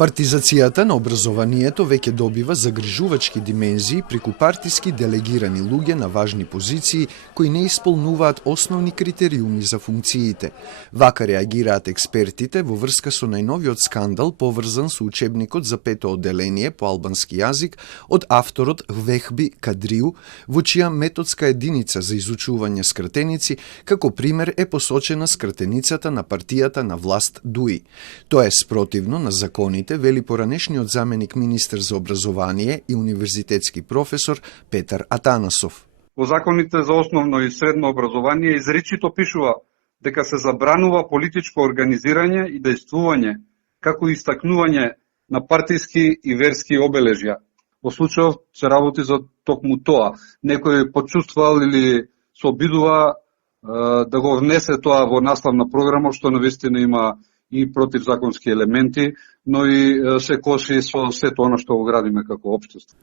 Партизацијата на образованието веќе добива загрижувачки димензии преку партиски делегирани луѓе на важни позиции кои не исполнуваат основни критериуми за функциите. Вака реагираат експертите во врска со најновиот скандал поврзан со учебникот за пето одделение по албански јазик од авторот Вехби Кадриу, во чија методска единица за изучување скратеници како пример е посочена скратеницата на партијата на власт ДУИ. Тоа е спротивно на законите, вели поранешниот заменик министер за образование и универзитетски професор Петар Атанасов. Во законите за основно и средно образование изричито пишува дека се забранува политичко организирање и дејствување, како и истакнување на партиски и верски обележја. Во случајов се работи за токму тоа. Некој почувствувал или се обидува да го внесе тоа во наставна програма, што навистина има и противзаконски елементи, но и се коси со сето она што го градиме како општество.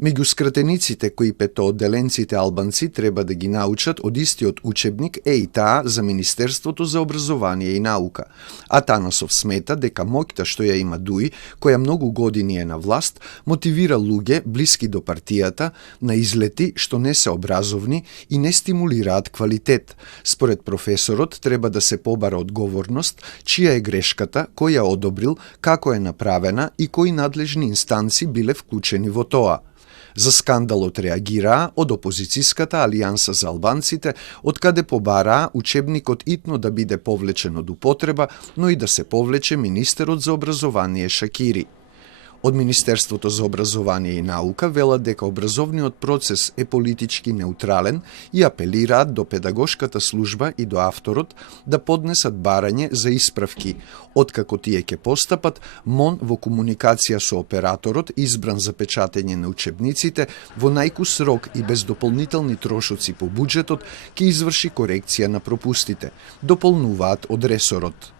Меѓу скратениците кои петоодделенците албанци треба да ги научат од истиот учебник е и таа за Министерството за образование и наука. Атанасов смета дека моќта што ја има ДУИ, која многу години е на власт, мотивира луѓе блиски до партијата на излети што не се образовни и не стимулираат квалитет. Според професорот треба да се побара одговорност, чија е грешката, кој ја одобрил, како е направена и кои надлежни инстанци биле вклучени во тоа. За скандалот реагираа од опозицијската Алијанса за албанците, од каде побараа учебникот итно да биде повлечен од употреба, но и да се повлече министерот за образование Шакири. Од Министерството за образование и наука велат дека образовниот процес е политички неутрален и апелираат до педагошката служба и до авторот да поднесат барање за исправки. Откако тие ќе постапат, МОН во комуникација со операторот избран за печатење на учебниците во најкус рок и без дополнителни трошоци по буџетот ќе изврши корекција на пропустите, дополнуваат од ресорот.